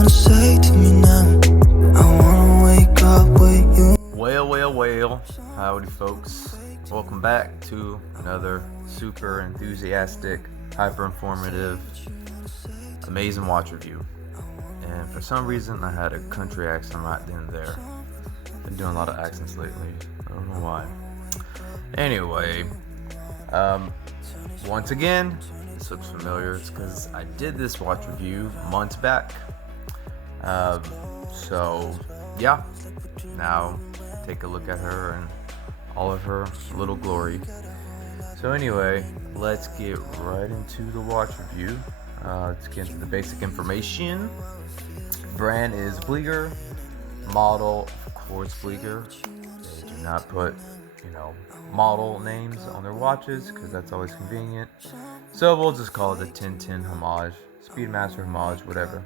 wanna say to me now? I wanna wake up with you. Well, howdy folks. Welcome back to another super enthusiastic, hyper informative, amazing watch review. And for some reason I had a country accent right then and there. Been doing a lot of accents lately. I don't know why. Anyway, once again, this looks familiar. It's because I did this watch review months back. So yeah, now take a look at her and all of her little glory. So anyway, let's get right into the watch review. Let's get into the basic information. Brand is Bliger. Model, of course, Bliger. They do not put, model names on their watches because that's always convenient. So we'll just call it a TinTin Homage, Speedmaster Homage, whatever.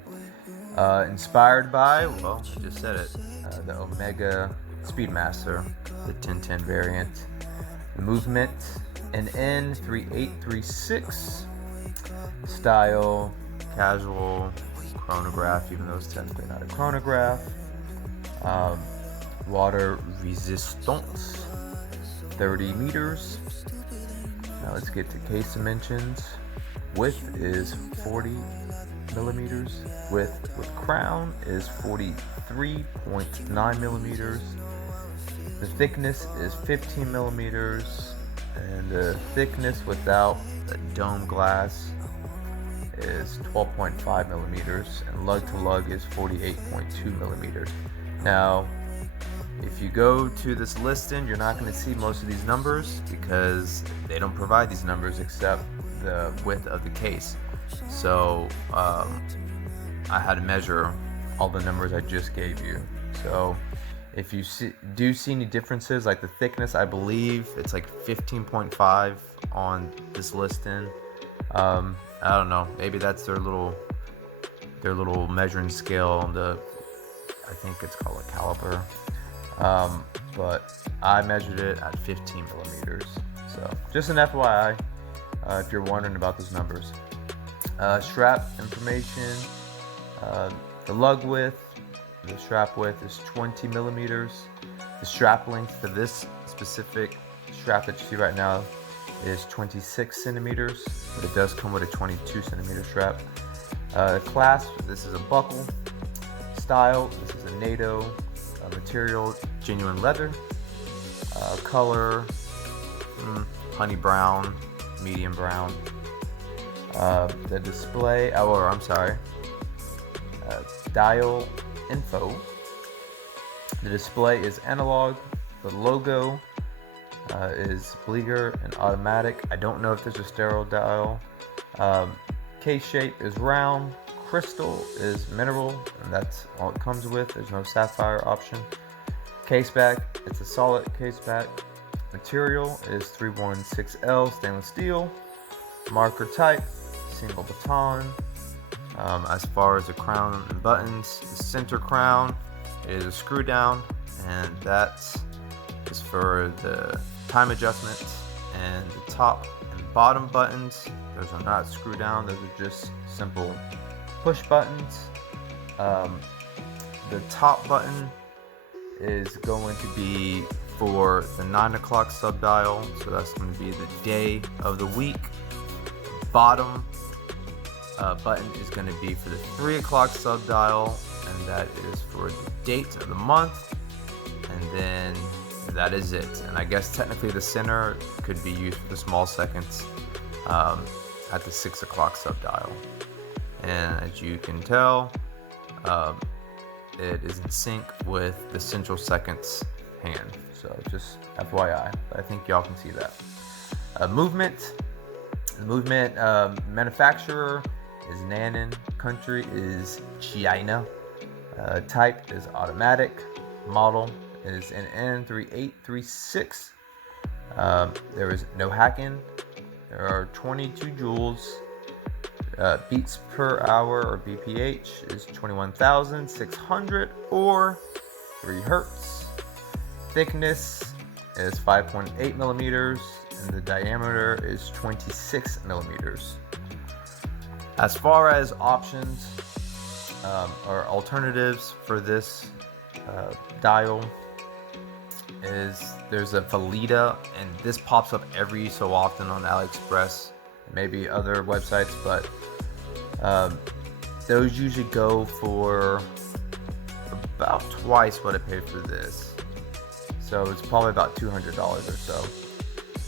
Inspired by, well, I just said it, the Omega Speedmaster, the TinTin variant. Movement, an N3836. Style, casual, chronograph, even though it's technically not a chronograph. Water resistance, 30 meters. Now let's get to case dimensions. Width is 40 millimeters. Width with crown is 43.9 millimeters. The thickness is 15 millimeters, and the thickness without the dome glass is 12.5 millimeters, and lug to lug is 48.2 millimeters. Now, if you go to this listing, you're not going to see most of these numbers because they don't provide these numbers except the width of the case. So I had to measure all the numbers I just gave you. So if you do see any differences, like the thickness, I believe it's like 15.5 on this listing. I don't know. Maybe that's their little measuring scale. I think it's called a caliper. But I measured it at 15 millimeters. So just an FYI, if you're wondering about those numbers. Strap information. The lug width, the strap width is 20 millimeters. The strap length for this specific strap that you see right now is 26 centimeters, but it does come with a 22 centimeter strap. Clasp, this is a buckle. Style, this is a NATO. Material, genuine leather. Color, honey brown, medium brown. The display, dial info. The display is analog. The logo is Bliger and automatic. I don't know if there's a stereo dial. Case shape is round. Crystal is mineral, and that's all it comes with. There's no sapphire option. Case back, it's a solid case back. Material is 316L stainless steel. Marker type, single baton. As far as the crown and buttons, the center crown is a screw down, and that is for the time adjustment. And the top and bottom buttons, those are not screw down, those are just simple push buttons. The top button is going to be for the 9 o'clock sub dial, so that's going to be the day of the week. Bottom button is going to be for the 3 o'clock sub dial, and that is for the date of the month, and then that is it. And I guess technically the center could be used for the small seconds at the 6 o'clock sub dial. And as you can tell, it is in sync with the central seconds hand. So just FYI, I think y'all can see that. Movement. The movement manufacturer is Nanan. Country is China. Type is automatic. Model is an N3836. There is no hacking. There are 22 joules. Beats per hour, or BPH, is 21,600 or 3 hertz. Thickness is 5.8 millimeters, and the diameter is 26 millimeters. As far as options, or alternatives for this dial is there's a Felida, and this pops up every so often on Aliexpress, maybe other websites, but those usually go for about twice what I paid for this. So it's probably about $200 or so.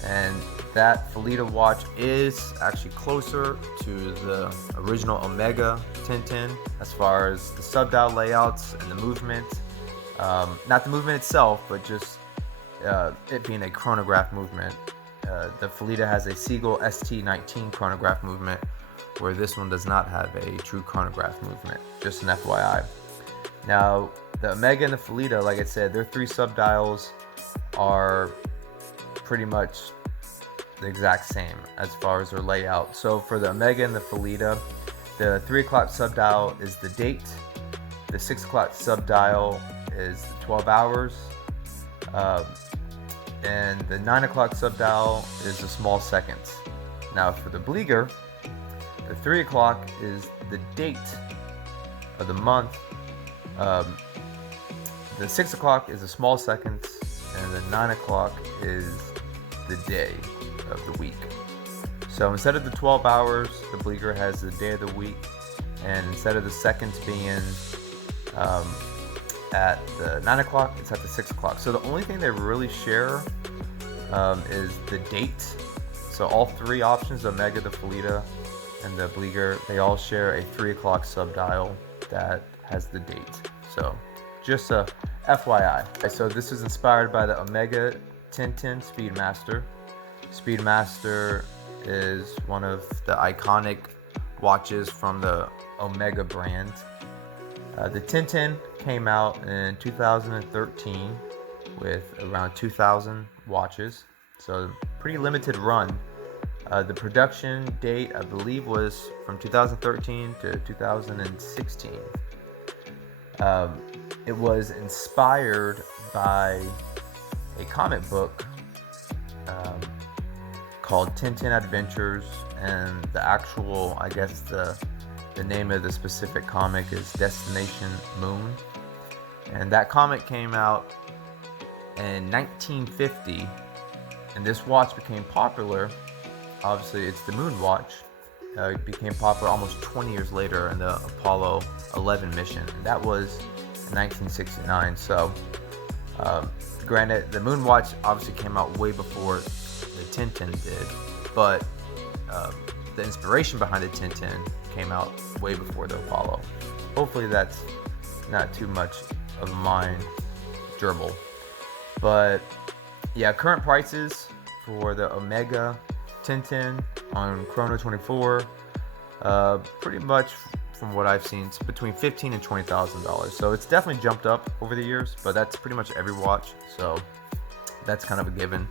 And that Felida watch is actually closer to the original Omega TinTin as far as the sub-dial layouts and the movement. Not the movement itself, but just it being a chronograph movement. The Felida has a Seagull ST19 chronograph movement, where this one does not have a true chronograph movement, just an FYI. Now, the Omega and the Felida, like I said, their 3 sub-dials are pretty much the exact same as far as their layout. So for the Omega and the Felida, the 3 o'clock sub-dial is the date, the 6 o'clock sub-dial is the 12 hours, and the 9 o'clock sub-dial is the small seconds. Now for the Bliger, the 3 o'clock is the date of the month, the 6 o'clock is the small seconds, and the 9 o'clock is the day of the week. So instead of the 12 hours, the Bliger has the day of the week, and instead of the seconds being at the 9 o'clock, it's at the 6 o'clock. So the only thing they really share is the date. So all 3 options, the Omega, the Felida, and the Bliger, they all share a 3 o'clock sub-dial that has the date. So just a FYI. So this is inspired by the Omega TinTin Speedmaster. Speedmaster is one of the iconic watches from the Omega brand. The TinTin came out in 2013 with around 2,000 watches, so pretty limited run. The production date, I believe, was from 2013 to 2016. It was inspired by a comic book called Tintin Adventures, and the actual, I guess the name of the specific comic is Destination Moon. And that comic came out in 1950, and this watch became popular. Obviously, it's the Moon watch. It became popular almost 20 years later in the Apollo 11 mission. And that was in 1969. So, granted, the Moon watch obviously came out way before the TinTin did, but the inspiration behind the TinTin came out way before the Apollo. Hopefully that's not too much of a mind gerbil. But yeah, current prices for the Omega TinTin on Chrono 24, pretty much from what I've seen, it's between $15,000 and $20,000. So it's definitely jumped up over the years, but that's pretty much every watch. So that's kind of a given.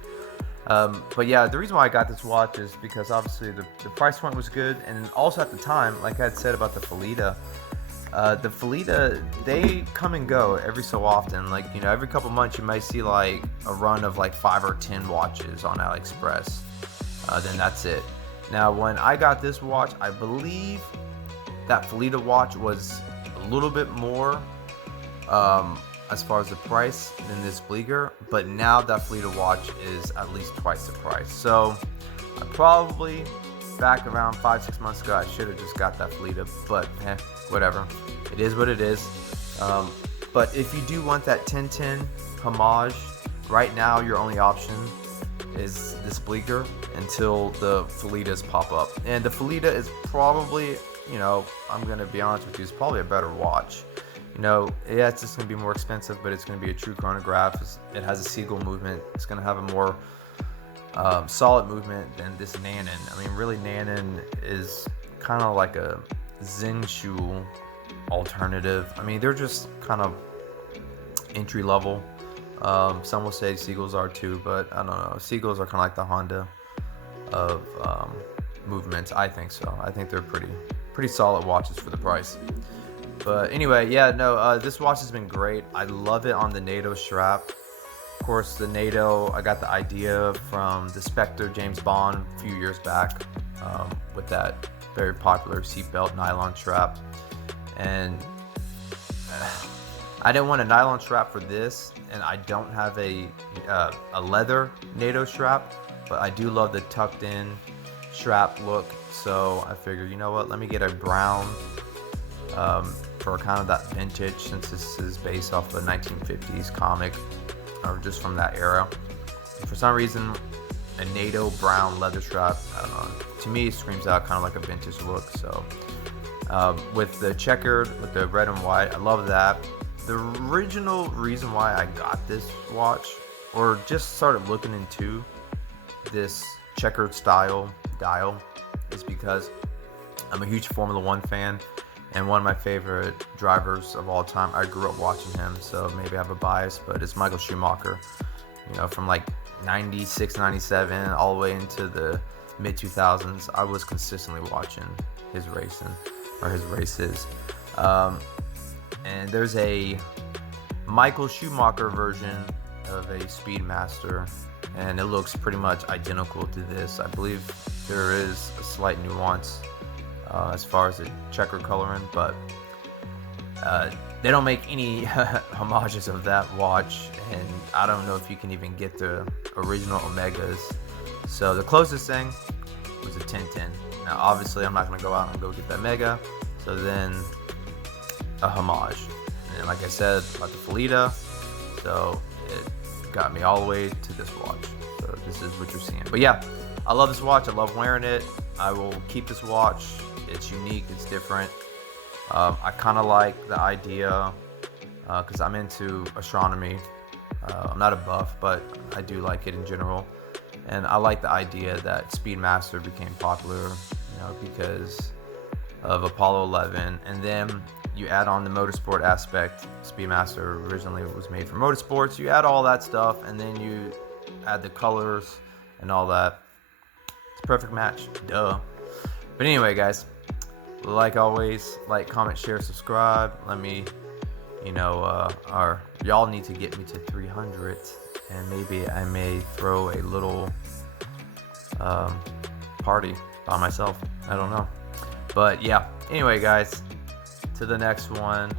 But yeah, the reason why I got this watch is because obviously the price point was good, and also at the time, like I had said about the Felida, they come and go every so often. Like, you know, every couple months you might see like a run of like 5 or 10 watches on Aliexpress. Then that's it. Now, when I got this watch, I believe that Felida watch was a little bit more as far as the price than this Bliger, but now that Felida watch is at least twice the price. So I probably, back around 5-6 months ago, I should have just got that Felida, but whatever. It is what it is. But if you do want that TinTin Homage, right now your only option is this Bliger until the Felidas pop up. And the Felida is probably, you know, I'm going to be honest with you, it's probably a better watch. You know, yeah, it's just going to be more expensive, but it's going to be a true chronograph. It has a Seagull movement. It's going to have a more solid movement than this Nanan. I mean, really, Nanan is kind of like a Zenshu alternative. I mean, they're just kind of entry level. Some will say Seagulls are too, but I don't know. Seagulls are kind of like the Honda of movements. I think so. I think they're pretty solid watches for the price. But anyway, yeah, no, this watch has been great. I love it on the NATO strap. Of course, the NATO, I got the idea from the Spectre James Bond a few years back with that very popular seatbelt nylon strap. And I didn't want a nylon strap for this, and I don't have a leather NATO strap, but I do love the tucked in strap look. So I figured, you know what, let me get a brown for kind of that vintage, since this is based off a 1950s comic, or just from that era. And for some reason, a NATO brown leather strap, I don't know, to me it screams out kind of like a vintage look. So with the checkered, with the red and white, I love that. The original reason why I got this watch, or just started looking into this checkered style dial, is because I'm a huge Formula One fan, and one of my favorite drivers of all time, I grew up watching him, so maybe I have a bias, but it's Michael Schumacher. You know, from like 96, 97, all the way into the mid 2000s, I was consistently watching his racing, or his races. And there's a Michael Schumacher version of a Speedmaster, and it looks pretty much identical to this. I believe there is a slight nuance as far as the checker coloring, but they don't make any homages of that watch, and I don't know if you can even get the original Omegas. So the closest thing was a TinTin. Now obviously I'm not going to go out and go get that Mega, so then a homage. And like I said about the Felita, so it got me all the way to this watch. So this is what you're seeing. But yeah, I love this watch. I love wearing it. I will keep this watch. It's unique, it's different. I kind of like the idea, because I'm into astronomy. I'm not a buff, but I do like it in general. And I like the idea that Speedmaster became popular, you know, because of Apollo 11. And then you add on the motorsport aspect. Speedmaster originally was made for motorsports. You add all that stuff, and then you add the colors and all that. It's a perfect match, duh. But anyway, guys, like always, like, comment, share, subscribe. Let me, you know, or y'all need to get me to 300, and maybe I may throw a little party by myself. I don't know. But yeah, anyway, guys, to the next one.